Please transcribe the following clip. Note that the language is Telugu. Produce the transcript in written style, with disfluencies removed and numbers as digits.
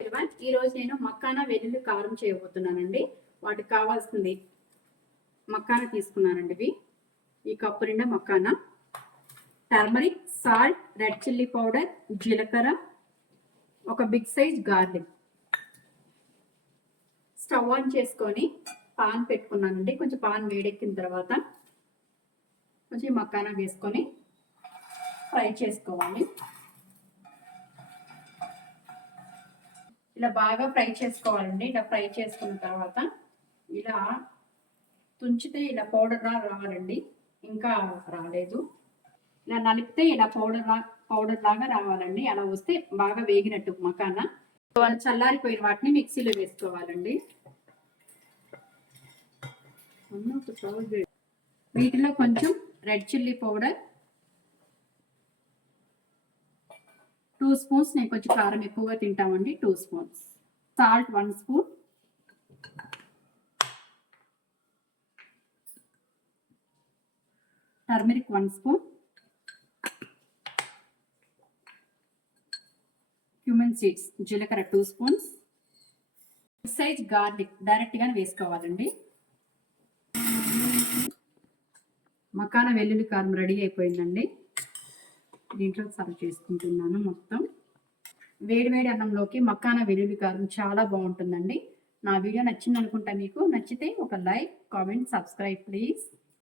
ఈ రోజు నేను మక్కానా వెల్లుల్లి కారం చేయబోతున్నానండి. వాటికి కావాల్సింది మక్కానా తీసుకున్నానండి. ఇవి ఈ కప్పు నిండా makhana, turmeric, salt, red chilli powder, జీలకర్ర, ఒక big size garlic. Stove on చేసుకొని పాన్ పెట్టుకున్నానండి. కొంచెం పాన్ వేడెక్కిన తర్వాత కొంచెం మక్కానా వేసుకొని ఫ్రై చేసుకోవాలి. ఇలా బాగా ఫ్రై చేసుకోవాలండి. ఇలా ఫ్రై చేసుకున్న తర్వాత ఇలా తుంచితే ఇలా పౌడర్ రావాలండి. ఇంకా రాలేదు. ఇలా నలిపితే ఇలా పౌడర్ లాగా రావాలండి. అలా వస్తే బాగా వేగినట్టు మకానా. చల్లారిపోయిన వాటిని మిక్సీలో వేసుకోవాలండి. వీటిలో కొంచెం రెడ్ చిల్లీ పౌడర్ 2 స్పూన్స్, నేను కొంచెం కారం ఎక్కువగా తింటామండి, 2 spoons. Salt 1 spoon, turmeric 1 spoon, cumin seeds జీలకర్ర 2 స్పూన్స్, సైజ్ గార్లిక్ డైరెక్ట్గానే వేసుకోవాలండి. మకానా వెల్లుల్లి కారం రెడీ అయిపోయిందండి. దీంట్లో సర్వ్ చేసుకుంటున్నాను. మొత్తం వేడి అన్నంలోకి మక్కానా వెల్లుల్లి కారం చాలా బాగుంటుందండి. నా వీడియో నచ్చింది అనుకుంటా. మీకు నచ్చితే ఒక లైక్, కామెంట్, సబ్స్క్రైబ్ ప్లీజ్.